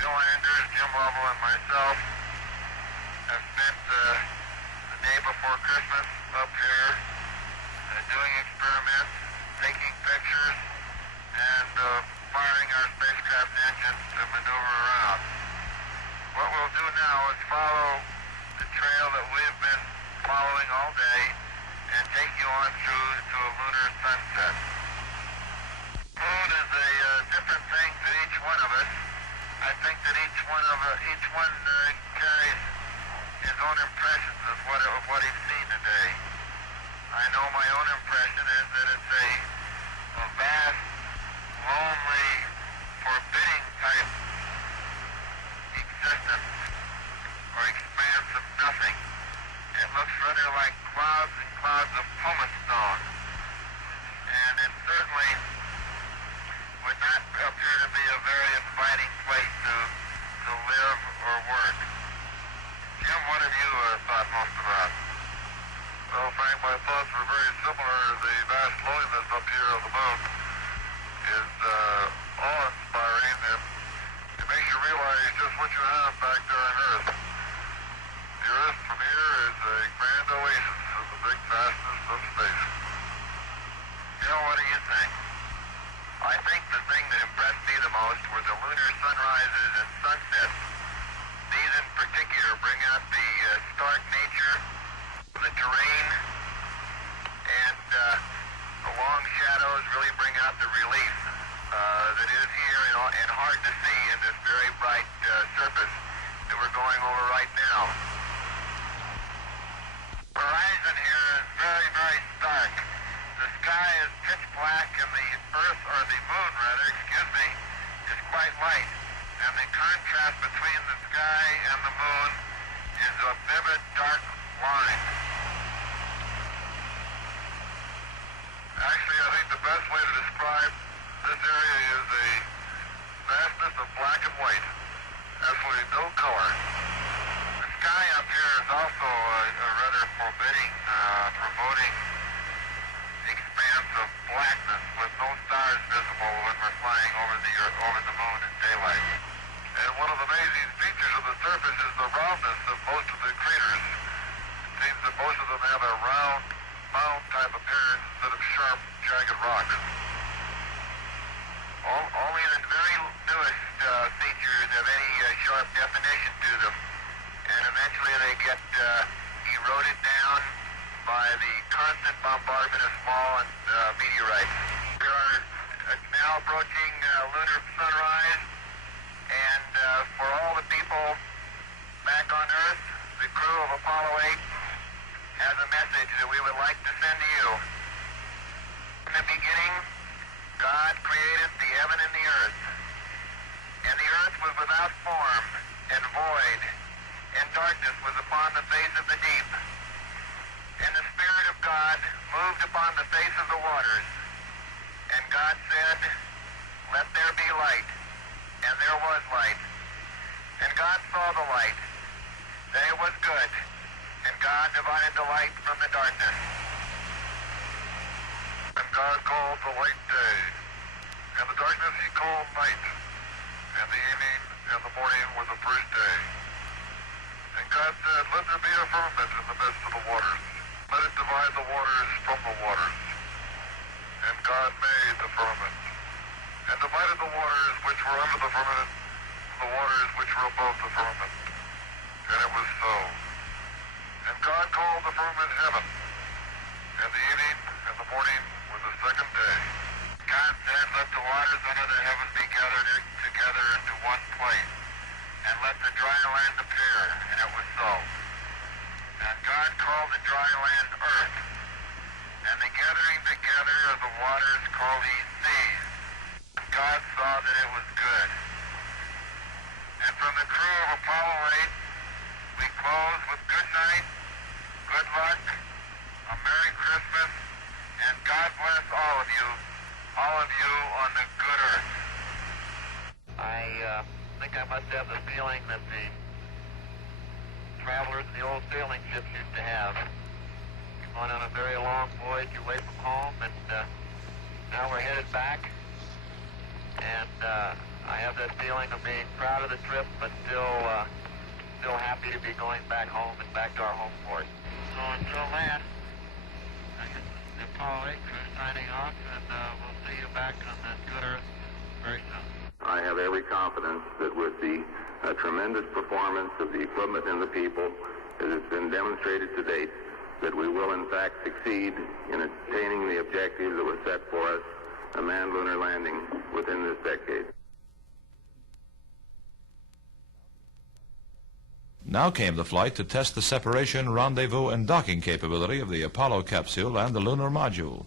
Jim Lovell and myself have spent the day before Christmas up here doing experiments, taking pictures, and firing our spacecraft engines to maneuver around. What we'll do now is follow the trail that we've been following all day and take you on through to a lunar sunset. Food is a different thing to each one of us. I think that each one carries his own impressions of what he's seen today. I know my own impression is that it's a vast, lonely, forbidding type existence or expanse of nothing. It looks rather like clouds and clouds of pumice stone, and it certainly would not appear to be a very inviting place to live or work. Jim, what have you thought most about? Well, Frank, my thoughts were very similar. The vast loneliness up here on the moon is awe-inspiring, and it makes you realize just what you have back there on Earth. The Earth from here is a grand oasis in the big vastness of space. Bill, what do you think? I think the thing that impressed me the most were the lunar sunrises and sunsets. These in particular bring out the stark nature of the terrain, and the long shadows really bring out the relief that is here and hard to see in this very bright surface that we're going over right now. The horizon here is very, very stark. The sky is pitch black and the Earth, or the moon rather, is quite light. And the contrast between the sky and the moon is a vivid dark line. Actually, I think the best way to describe this area is a vastness of black and white. Absolutely no color. The sky up here is also a rather forbidding, foreboding expanse of blackness with no stars visible when we're flying over the Earth, over the moon in daylight. And one of the amazing features of the surface is the roundness of most of the craters. It seems that most of them have a round, mound-type appearance instead of sharp, jagged rocks. Only the very newest features have any sharp definition to them, and eventually they get eroded down by the constant bombardment of small meteorites. We are now approaching lunar sunrise, and for all the people back on Earth, the crew of Apollo 8 has a message that we would like to send to you. In the beginning, God created the heaven and the earth, and the earth was without form and void, and darkness was upon the face of the deep. And the Spirit of God moved upon the face of the waters. And God said, "Let there be light." And there was light. And God saw the light, that it was good. And God divided the light from the darkness. And God called the light day, and the darkness he called night. And the evening and the morning were the first day. And God said, "Let there be a firmament in the midst of the waters. Let it divide the waters from the waters." And God made the firmament, and divided the waters which were under the firmament from the waters which were above the firmament. And it was so. And God called the firmament heaven, and the evening and the morning were the second day. God said, "Let the waters under the heaven be gathered together into one place, and let the dry land appear." And it was so. And God called the dry land earth, and the gathering together of the waters called he seas. And God saw that it was good. And from the crew of Apollo 8, we close with good night, good luck, a Merry Christmas, and God bless all of you on the good earth. I think I must have the feeling that the travelers in the old sailing ships used to have. We've gone on a very long voyage away from home, and now we're headed back. And I have that feeling of being proud of the trip, but still happy to be going back home and back to our home port. So until then, I guess the Apollo 8 crew signing off, and we'll see you back on the good Earth very soon. I have every confidence that with the tremendous performance of the equipment and the people, as it's been demonstrated to date, that we will in fact succeed in attaining the objectives that were set for us, a manned lunar landing within this decade. Now came the flight to test the separation, rendezvous, and docking capability of the Apollo capsule and the lunar module.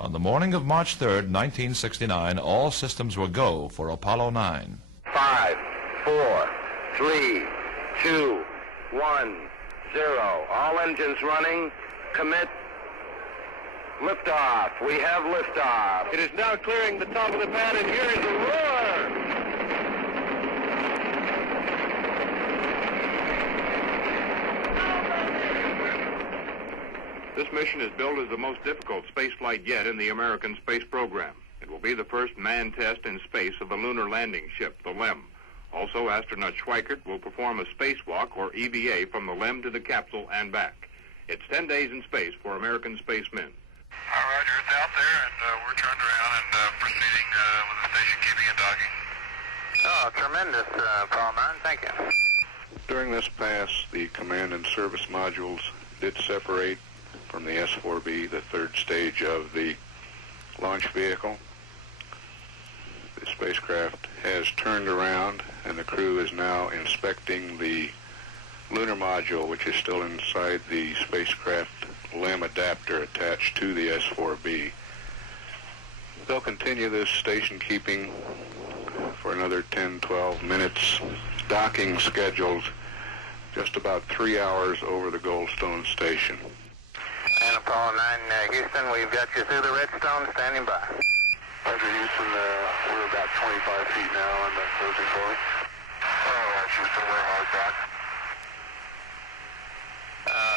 On the morning of March 3rd, 1969, all systems were go for Apollo 9. 5, 4, 3, 2, 1, 0. All engines running. Commit. Liftoff. We have liftoff. It is now clearing the top of the pad, and here is a roar! This mission is billed as the most difficult space flight yet in the American space program. It will be the first manned test in space of the lunar landing ship, the LEM. Also, astronaut Schweickart will perform a spacewalk, or EVA, from the LEM to the capsule and back. It's 10 days in space for American spacemen. Roger, it's out there, and we're turned around and proceeding with the station keeping and docking. Oh, tremendous, Apollo 9. Thank you. During this pass, the command and service modules did separate from the S-4B, the third stage of the launch vehicle. The spacecraft has turned around, and the crew is now inspecting the lunar module, which is still inside the spacecraft LEM adapter attached to the S-4B. They'll continue this station keeping for another 10-12 minutes. Docking scheduled just about 3 hours over the Goldstone station. And Apollo 9, Houston, we've got you through the redstone, standing by. Roger, Houston, we're about 25 feet now on the closing course. All right, Houston, we're hard dock.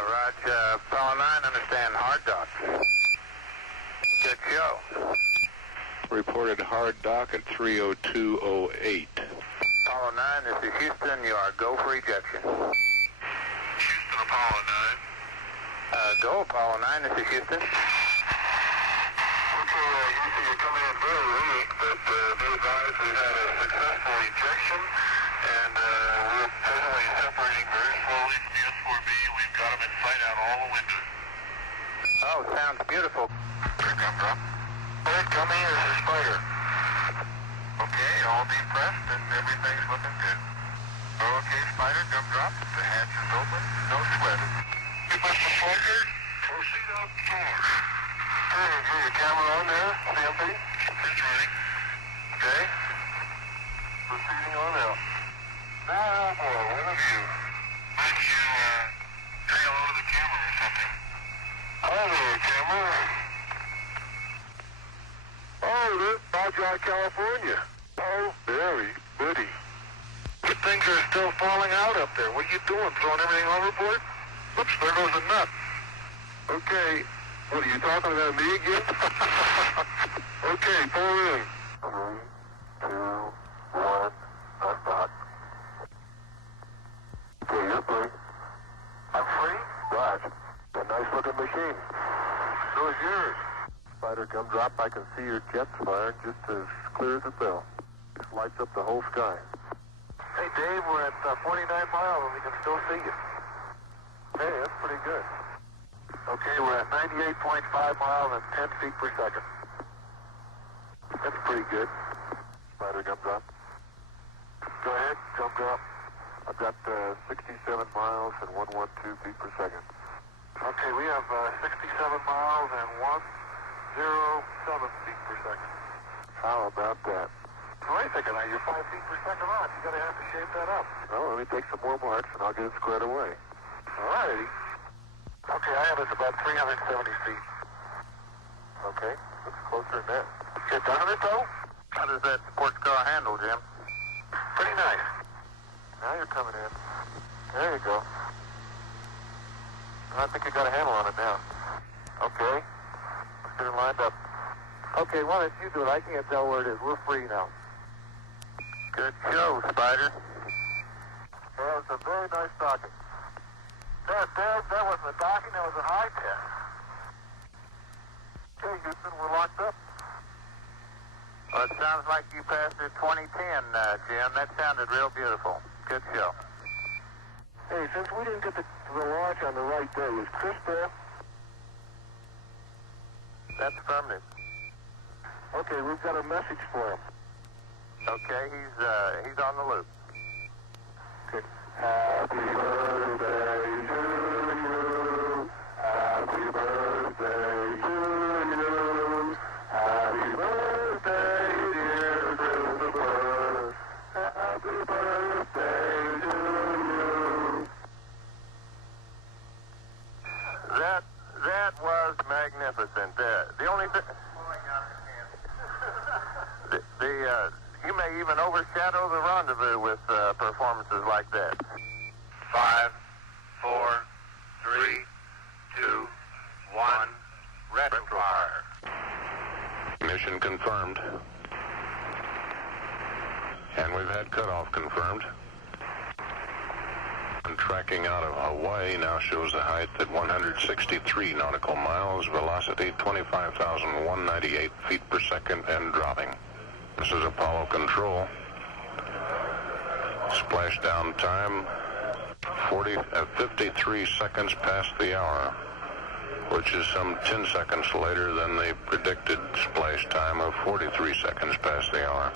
Roger, Apollo 9, understand hard dock. Good show. Reported hard dock at 3:02:08. Apollo 9, this is Houston, you are go for ejection. Houston, Apollo 9. Go, Apollo 9, this is Houston. Okay, Houston, you're coming in very late, but be advised we've had a successful ejection, and we're presently separating very slowly from the S-4B. We've got them in sight out all the windows. Oh, sounds beautiful. Here comes drop. Third coming is the spider. Okay, all depressed, and everything's looking good. Okay, spider, gum drop. The hatch is open. No sweat. You must have Schweickart. Proceed up source. Hey, your camera on there, CMP? It's ready. Okay. Proceeding on out. Now, boy, what a view. Why don't you say hello to the camera or something? Hi there, camera. Oh, this is Baja, California. Oh, very pretty. Good things are still falling out up there. What are you doing, throwing everything overboard? Oops, there goes a nut. Okay, what are you talking about, me again? Okay, pull in. 3, 2, 1, undock. Okay, you're free. I'm free? Right. A nice looking machine. So is yours. Spider, gum drop. I can see your jets firing just as clear as a bell. Just lights up the whole sky. Hey, Dave, we're at 49 miles and we can still see you. Hey, that's pretty good. Okay, we're at 98.5 miles and 10 feet per second. That's pretty good. Spider, gum drop. Go ahead, gum drop. I've got 67 miles and 112 feet per second. Okay, we have 67 miles and 107 feet per second. How about that? Terrific, and you're 5 feet per second off. You're going to have to shape that up. Well, let me take some more marks and I'll get it squared away. All righty. Okay, I have it about 370 feet. Okay, looks closer than that. Get done with it, though? How does that sports car handle, Jim? Pretty nice. Now you're coming in. There you go. I think you got a handle on it now. Okay. Let's get it lined up. Okay, why don't you do it? I can't tell where it is. We're free now. Good show, Spider. Well, it's a very nice docking. That wasn't a docking, that was a high test. Okay, Houston, we're locked up. Well, it sounds like you passed it 2010, Jim. That sounded real beautiful. Good show. Hey, since we didn't get the launch on the right day, is Chris there? That's affirmative. Okay, we've got a message for him. Okay, he's on the loop. Okay. Happy birthday to you. Happy birthday to you. Happy birthday, dear Christopher. Happy birthday to you. That was magnificent. The only thing... you may even overshadow the rendezvous with performances like that. 5, 4, 3, 2, 1, red fire. Mission confirmed. And we've had cutoff confirmed. And tracking out of Hawaii now shows a height at 163 nautical miles, velocity 25,198 feet per second and dropping. This is Apollo Control. Splashdown time 53 seconds past the hour, which is some 10 seconds later than the predicted splash time of 43 seconds past the hour.